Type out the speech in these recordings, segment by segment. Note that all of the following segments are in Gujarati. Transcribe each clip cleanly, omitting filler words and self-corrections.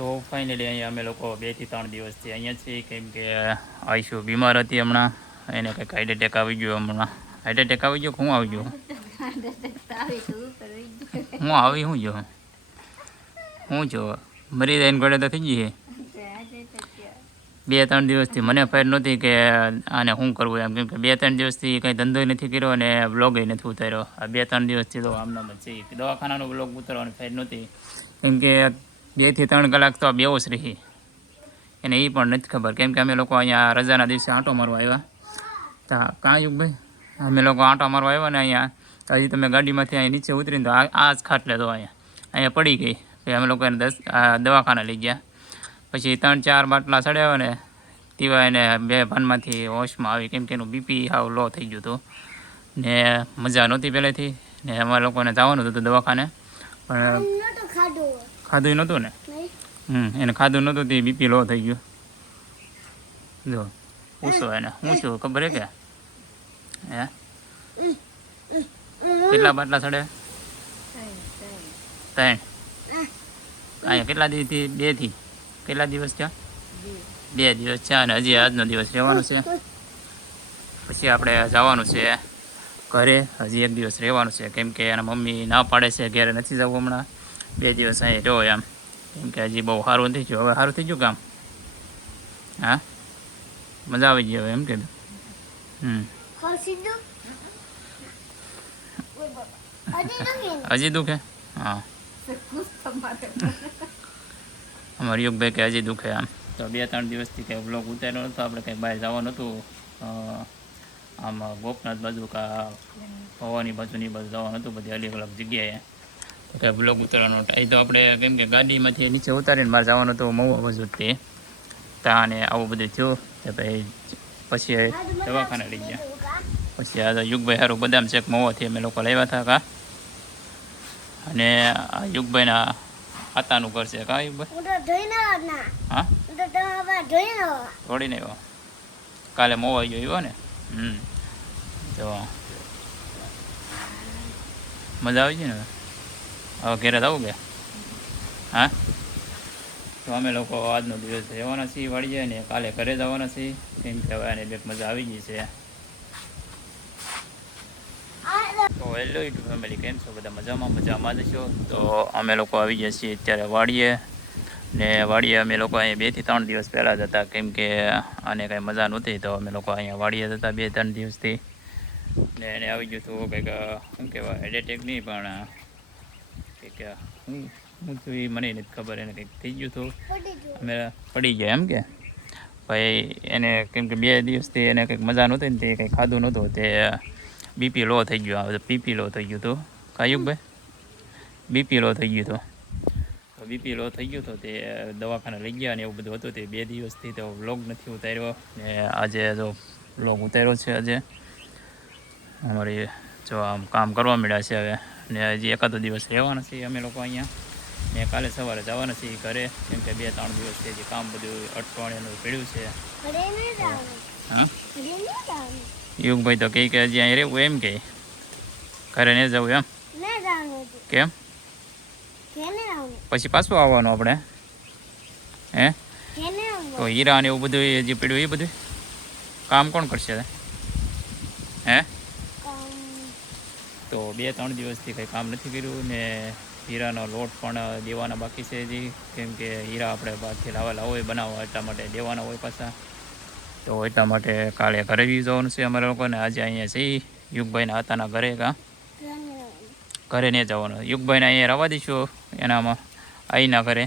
તો ફાઇનલી અહીંયા અમે લોકો 2 થી 3 દિવસથી અહીંયા છીએ, કેમ કે આઈશું બીમાર હતી હમણાં. એને કંઈક હાર્ટ એટેક આવી ગયો હમણાં. હાર્ટ એટેક આવી ગયો? હું આવી ગયો? હું આવી શું જો હું જો મરી જાય એને ઘરે તો થઈ ગઈ. 2-3 દિવસથી મને ફેર નહોતી કે આને શું કરવું એમ, કેમ કે 2-3 દિવસથી કંઈ ધંધો નથી કર્યો અને બ્લોગે નથી ઉતાર્યો. આ 2-3 દિવસથી તો આમનામ જ છે. દવાખાનાનો બ્લોગ ઉતારવાની ફેર નહોતી, કેમ કે 2 થી 3 કલાક તો બેહોશ રહી. એને એ પણ નથી ખબર, કેમ કે અમે લોકો અહીંયા રજાના દિવસે આંટો મારવા આવ્યા તા. કાં યુગભાઈ અમે લોકો આંટો મારવા આવ્યા ને અહીંયા હજી તમે ગાડીમાંથી અહીંયા નીચે ઉતરીને તો આ જ ખાટલે તો અહીંયા પડી ગઈ. પછી અમે લોકો એને દવાખાના લઈ ગયા. પછી 3-4 બાટલા ચડાવ્યા ને તેવા એને 2 ભાનમાંથી હોશમાં આવી, કેમ કે એનું બીપી હાવ લો થઈ ગયું હતું ને મજા નહોતી પહેલેથી. ને અમારા લોકોને જવાનું હતું દવાખાને, પણ ખાધું નહોતું ને. એને ખાધું નહોતું તે બીપી લો થઈ ગયું. જો પૂછો એને હું છું ખબર હે કે હે કેટલા બાટલા ચડે? 3. અહીંયા કેટલા દિવસથી? 2 થી કેટલા દિવસ થયા? 2 દિવસ છે અને હજી આજનો દિવસ રહેવાનો છે. પછી આપણે જવાનું છે ઘરે. હજી 1 દિવસ રહેવાનું છે, કેમ કે એના મમ્મી ના પાડે છે ઘરે નથી જવું હમણાં. 2 દિવસ અહીં રહો એમ, કેમ કે હજી બહુ સારું નથી થયું. હવે સારું થઈ ગયું કામ? હા, મજા આવી ગઈ હવે એમ કીધું. હજી દુખે? હા, અમારી યુગભાઈ કે હજી દુખે આમ. તો 2-3 દિવસથી કંઈ બ્લોગ ઉતાર્યો નહોતો. આપણે કંઈક બહાર જવાનું હતું, આમ ગોપનાથ બાજુ કા ભવાની બાજુની બાજુ જવાનું હતું, બધી અલગ અલગ જગ્યાએ. તો કંઈ બ્લોગ ઉતારવાનો ટાઈમ તો આપણે, કેમ કે ગાડીમાંથી નીચે ઉતારીને બહાર જવાનું હતું મહુવા બાજુ તે ત્યાં, ને આવું બધું થયું. તો ભાઈ પછી દવાખાને લઈ ગયા. પછી આ યુગભાઈ સારું બદામ શેક મહુવાથી અમે લોકો લાવ્યા હતા કા. અને આ યુગભાઈના આતાનું ઘર છે કા યુગભાઈ? હા, થોડી નહીં કાલે મોવા ગયો ને. તો મજા આવી ગઈ ને. હવે ઘેરે જવું કે? હા, તો અમે લોકો આજનો દિવસ રહેવાના છીએ વાળીએ ને કાલે ઘરે જવાના છીએ, કેમ કે હવે આને બેક મજા આવી ગઈ છે. તો હેલો યુટ્યુબ ફેમિલી, કેમ છો બધા? મજામાં જશો? તો અમે લોકો આવી ગયા છીએ અત્યારે વાડીએ. ને વાડીએ અમે લોકો અહીંયા 2 થી 3 દિવસ પહેલાં જ હતા, કેમ કે આને કાંઈ મજા નહોતી. તો અમે લોકો અહીંયા વાડીએ જ હતા 2-3 દિવસથી. ને એને આવી ગયું હતું કંઈક શું કહેવાય, હાર્ટ એટેક નહીં પણ કંઈક હું તો એ મને નથી ખબર. એને કંઈક થઈ ગયું હતું, અમે પડી ગયા એમ કે ભાઈ એને, કેમ કે 2 દિવસથી એને કંઈક મજા નહોતી ને તે કંઈ ખાધું નહોતું, તે બીપી લો થઈ ગયું. આવે તો બીપી લો થઈ ગયું હતું કાયુકભાઈ, બીપી લો થઈ ગયું હતું. તો બીપી લો થઈ ગયું હતું, તે દવાખાને લઈ ગયા ને એવું બધું હતું. તે 2 દિવસથી તો વ્લોગ નથી ઉતાર્યો ને આજે જો વ્લોગ ઉતાર્યો છે. આજે અમારી જો આમ કામ કરવા મળ્યા છે હવે, ને હજી 1 દિવસ રહેવાના છીએ અમે લોકો અહીંયા. ને કાલે સવારે જવાના છીએ ઘરે, કેમ કે 2-3 દિવસથી જે કામ બધું અટવાણિયાનું પડ્યું છે. હા, યુગભાઈ તો કહે કે હજી અહીં રહેવું એમ કે ઘરે નહીં જવું એમ. કેમ? પછી પાછું આવવાનું આપણે હે? તો હીરા ને એવું બધું હજી પડ્યું, એ બધું કામ કોણ કરશે હે? તો 2-3 દિવસથી કંઈ કામ નથી કર્યું ને હીરાનો લોટ પણ દેવાના બાકી છે હજી, કેમ કે હીરા આપણે બહારથી લાવેલા હોય બનાવવા, એટલા માટે દેવાના હોય પાછા. તો એટલા માટે કાલે ઘરે બી જવાનું છે અમારા લોકોને. આજે અહીંયા છે યુગભાઈના હાથાના ઘરે કા ઘરે નહીં જવાનું. યુગભાઈને અહીંયા રવા દઈશું એનામાં આઈના ઘરે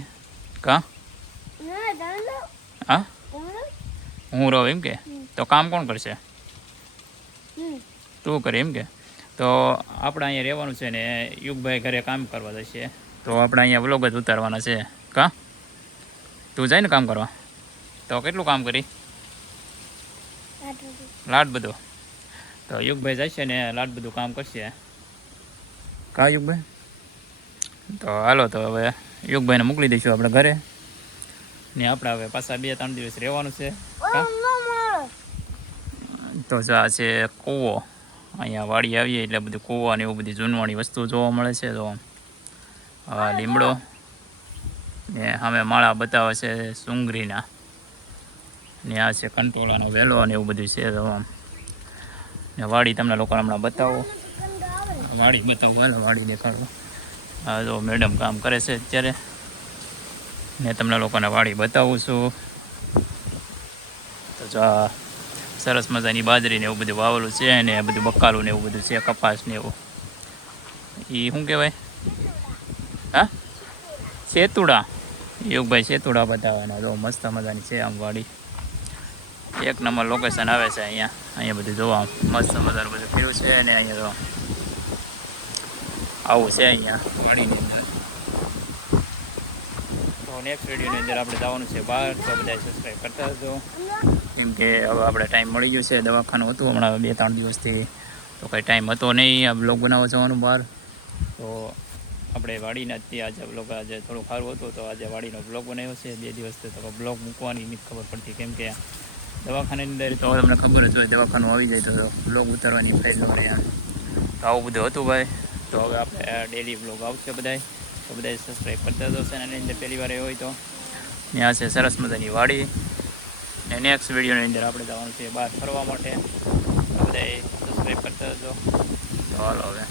કા. હા, હું રહું એમ કે? તો કામ કોણ કરશે? તું કરે એમ કે? તો આપણે અહીંયા રહેવાનું છે ને યુગભાઈ ઘરે કામ કરવા જશે. તો આપણે અહીંયા વ્લોગ જ ઉતારવાના છે કા. તું જાય ને કામ કરવા, તો કેટલું કામ કરી લાડ બધું? તો યુગભાઈ જશે ને લાડ બધું કામ કરશે કા યુગભાઈ? તો હાલો, તો હવે યુગભાઈને મોકલી દઈશું આપણે ઘરે ને આપણે હવે પાછા 2-3 દિવસ રહેવાનું છે. તો આ છે કૂવો. અહીંયા વાડી આવીએ એટલે બધું કૂવો ને એવું બધી જૂનવાણી વસ્તુ જોવા મળે છે. તો આ લીમડો ને સામે માળા બતાવે છે સુંગરીના, ને આ છે કંટોળાનો વેલો અને એવું બધું છે. તો આમ ને વાડી તમને લોકો હમણાં બતાવો, વાડી બતાવો, હાલો વાડી દેખાડો. હા જો મેડમ કામ કરે છે અત્યારે, ને તમને લોકોને વાડી બતાવું છું. તો જો સરસ મજાની બાજરી ને એવું બધું વાવેલું છે, ને બધું બકાલું ને એવું બધું છે, કપાસ ને એવું. એ શું કહેવાય? હા, સેતુડા. યુગભાઈ સેતુડા બતાવવાના. જો મસ્ત મજાની છે આમ વાડી, એક નંબર લોકેશન આવે છે અહીંયા બધું જોવા મસ્ત મજાનું બધું ફીરું છે. ને અહીંયા જો આવું છે અહીંયા વાડીની અંદર. તો નેક્સ્ટ વિડીયોની અંદર આપણે જવાનું છે બહાર, તો બધા સબસ્ક્રાઈબ કરતા હતો, કેમ કે હવે આપણે ટાઈમ મળી ગયો છે. દવાખાનું હતું હમણાં 2-3 દિવસથી, તો કંઈ ટાઈમ હતો નહીં આ બ્લોગ બનાવવા જવાનું બહાર. તો આપણે વાડીના જ આજે બ્લોગ આજે થોડું સારું હતું, તો આજે વાડીનો બ્લોગ બનાવ્યો છે. 2 દિવસથી તો બ્લોગ મૂકવાની નથી ખબર પડતી, કેમ કે દવાખાનાની અંદર તો તમને ખબર જ હોય, દવાખાનું આવી જાય તો બ્લોગ ઉતારવાની ફાઈલ ન રહે. તો આવું બધું હતું ભાઈ. તો હવે આપણે ડેલી બ્લોગ આવશે બધાય, તો બધાય સબસ્ક્રાઈબ કરતા હતો ચેનલની અંદર પહેલી વાર એ હોય તો. ત્યાં છે સરસ મજાની વાડી, ને નેક્સ્ટ વિડીયોની અંદર આપણે જવાનું છે બહાર ફરવા માટે, તો બધાય સબસ્ક્રાઈબ કરતા હતો. તો હાલો હવે.